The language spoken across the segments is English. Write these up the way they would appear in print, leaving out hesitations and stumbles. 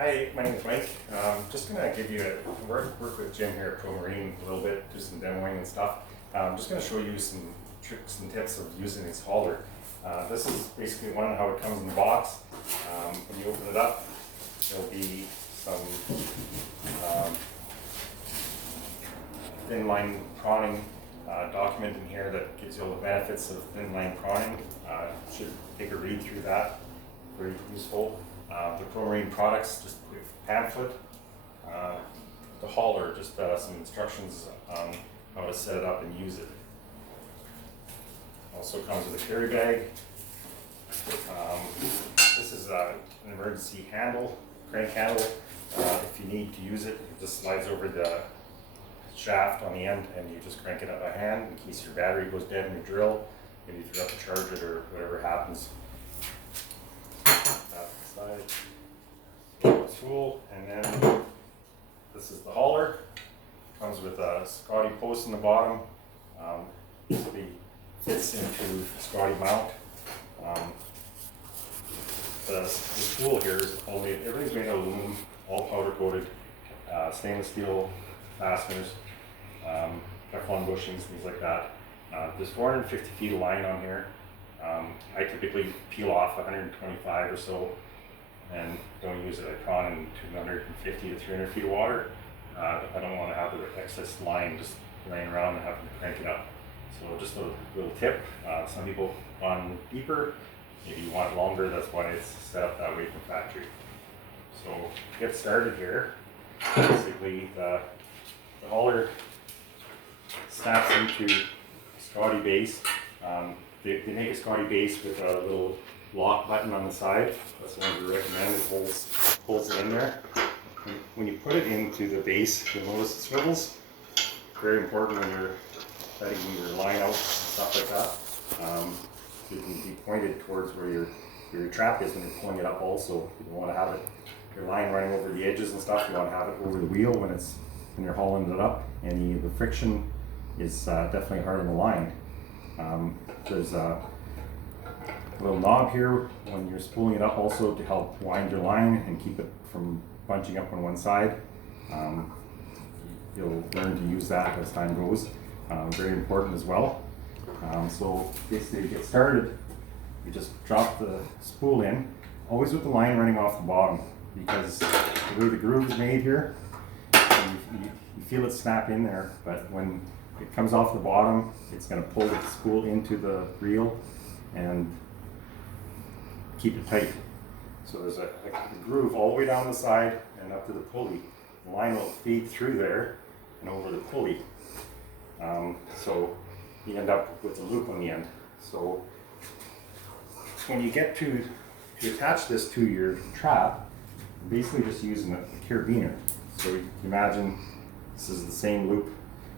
Hi, my name is Mike. Just gonna give you a work with Jim here at Pro Marine a little bit, do some demoing and stuff. Just gonna show you some tricks and tips of using this hauler. This is basically one how it comes in the box. When you open it up, there'll be some thin line prawning document in here that gives you all the benefits of thin line prawning. Should take a read through that. Very useful. The Pro Marine products, just a quick pamphlet. The hauler, just some instructions on how to set it up and use it. Also comes with a carry bag. This is an emergency handle, crank handle. If you need to use it, it just slides over the shaft on the end and you just crank it up by hand in case your battery goes dead in your drill. Maybe you forgot to charge it or whatever happens. Tool, and then this is the hauler. Comes with a Scotty post in the bottom. Basically fits into Scotty mount. The spool here is everything's made out of aluminum, all powder coated, stainless steel fasteners, Teflon bushings, things like that. There's 450 feet of line on here. I typically peel off 125 or so and don't use it. I prawn in 250 to 300 feet of water. I don't want to have the excess line just laying around and having to crank it up. So just a little tip. Some people want deeper, maybe you want it longer, that's why it's set up that way from factory. So to get started here, basically the hauler snaps into Scotty base. They make a Scotty base with a little lock button on the side. That's the one we recommend. It holds it in there. When you put it into the base, you'll notice it swivels. Very important when you're letting your line out and stuff like that. You can be pointed towards where your trap is when you're pulling it up also. You don't want to have your line running over the edges and stuff. You want to have it over the wheel when you're hauling it up. And the friction is definitely hard on the line. There's a little knob here when you're spooling it up also to help wind your line and keep it from bunching up on one side. You'll learn to use that as time goes. Very important as well. So basically to get started, you just drop the spool in, always with the line running off the bottom, because the way the groove is made here, you feel it snap in there, but when it comes off the bottom, it's going to pull the spool into the reel and keep it tight. So there's a groove all the way down the side and up to the pulley. The line will feed through there and over the pulley. So you end up with a loop on the end. So when you get to attach this to your trap, you're basically just using a carabiner. So you can imagine this is the same loop.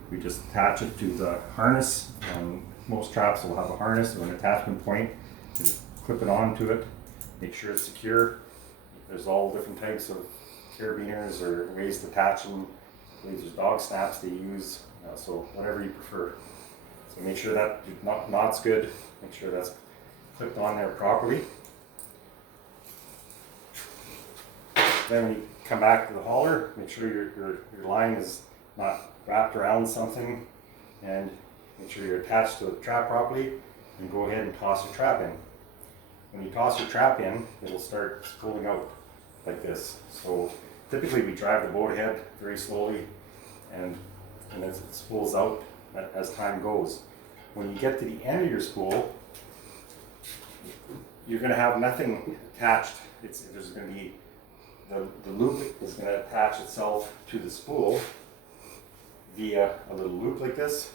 We just attach it to the harness, and most traps will have a harness or an attachment point. You just clip it onto it, make sure it's secure. There's all different types of carabiners or ways to attach them. There's dog snaps they use, so whatever you prefer. So make sure that knot's good, make sure that's clipped on there properly. Then when you come back to the hauler, make sure your line is not wrapped around something, and make sure you're attached to the trap properly, and go ahead and toss your trap in. When you toss your trap in, it'll start spooling out like this. So typically we drive the boat ahead very slowly, and as it spools out as time goes. When you get to the end of your spool, you're going to have nothing attached. There's going to be the loop is going to attach itself to the spool via a little loop like this,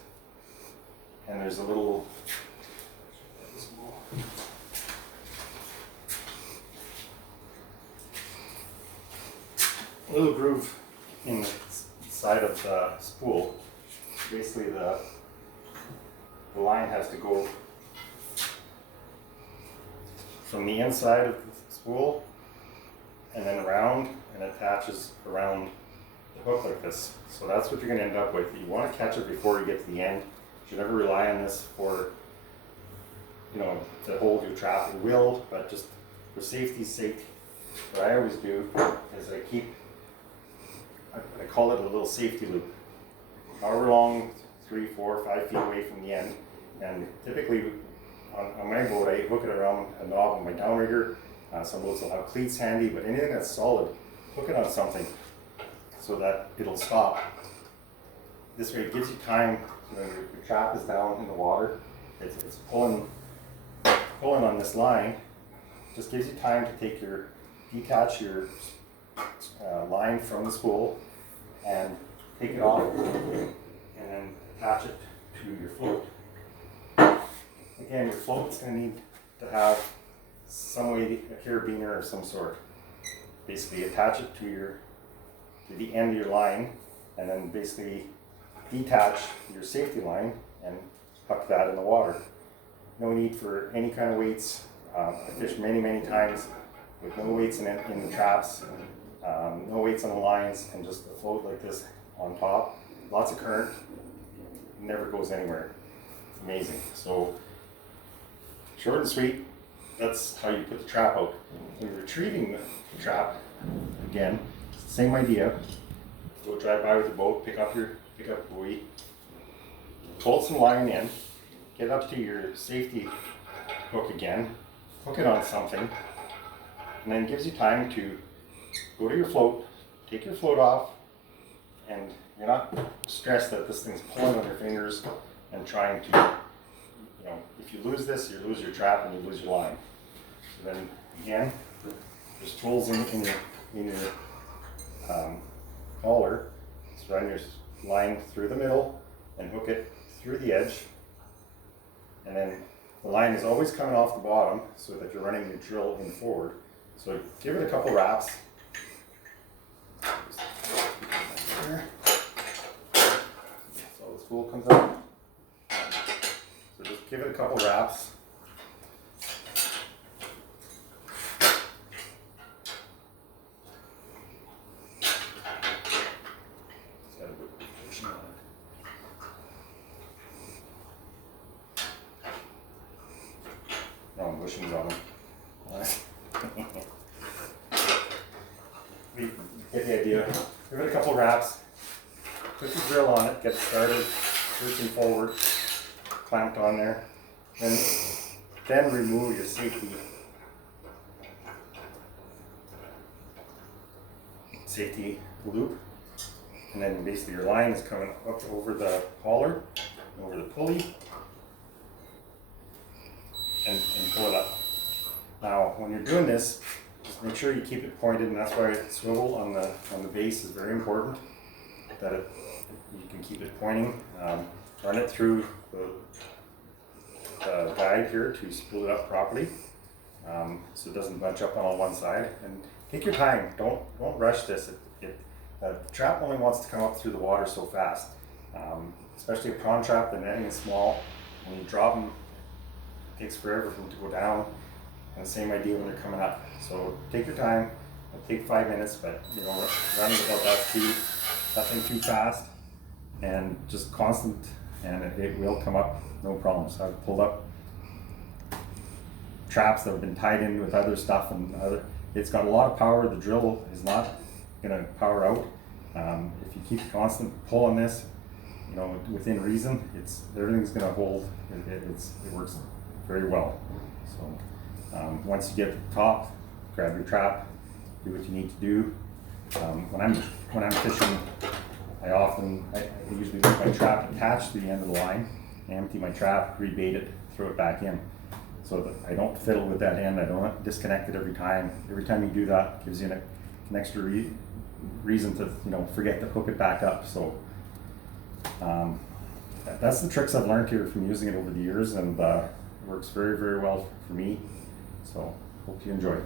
and there's a little groove in the side of the spool. Basically the line has to go from the inside of the spool and then around, and attaches around the hook like this. So that's what you're going to end up with. You want to catch it before you get to the end. You should never rely on this for, to hold your trap. It will, but just for safety's sake, what I always do is I call it a little safety loop. However long, 3, 4, 5 feet away from the end. And typically on my boat, I hook it around a knob on my downrigger. Some boats will have cleats handy, but anything that's solid, hook it on something so that it'll stop. This way it gives you time when your trap is down in the water. It's pulling on this line. Just gives you time to detach your line from the spool and take it off and then attach it to your float. Again, your float's going to need to have some way, a carabiner of some sort. Basically attach it to the end of your line and then basically detach your safety line and hook that in the water. No need for any kind of weights. I fished many times with no weights in the traps, no weights on the lines, and just a float like this on top. Lots of current, never goes anywhere. It's amazing. So short and sweet, that's how you put the trap out. When you're retrieving the trap, again, same idea. Go drive by with the boat, pick up buoy, pull some line in, get up to your safety hook again, hook it on something, and then it gives you time to go to your float, take your float off, and you're not stressed that this thing's pulling on your fingers and trying to, if you lose this, you lose your trap and you lose your line. So then again, there's tools in your collar. So run your line through the middle and hook it through the edge. And then the line is always coming off the bottom so that you're running your drill in forward. So give it a couple wraps. So the spool comes out. So just give it a couple wraps. No bushings on them. You get the idea. Give it a couple wraps. Put the drill on it. Get it started. Pushing forward. Clamped on there. Then remove your safety loop. And then basically your line is coming up over the collar, over the pulley, and pull it up. Now, when you're doing this, just make sure you keep it pointed, and that's why swivel on the base is very important. That you can keep it pointing. Run it through the guide here to spool it up properly, so it doesn't bunch up on one side. And take your time. Don't rush this. The trap only wants to come up through the water so fast. Especially a prawn trap, the netting is small. When you drop them, it takes forever for them to go down. And the same idea when they're coming up. So take your time. It'll take 5 minutes, but run without that speed, nothing too fast, and just constant, and it will come up, no problem. So I've pulled up traps that have been tied in with other stuff, and it's got a lot of power. The drill is not going to power out. If you keep a constant pull on this, within reason, everything's going to hold. It works very well. So once you get to the top, grab your trap, do what you need to do. When I'm fishing, I usually leave my trap attached to the end of the line. I empty my trap, rebait it, throw it back in, so that I don't fiddle with that end. I don't disconnect it every time. Every time you do that, it gives you an extra reason to forget to hook it back up. So that's the tricks I've learned here from using it over the years, and it works very, very well for me. So hope you enjoy.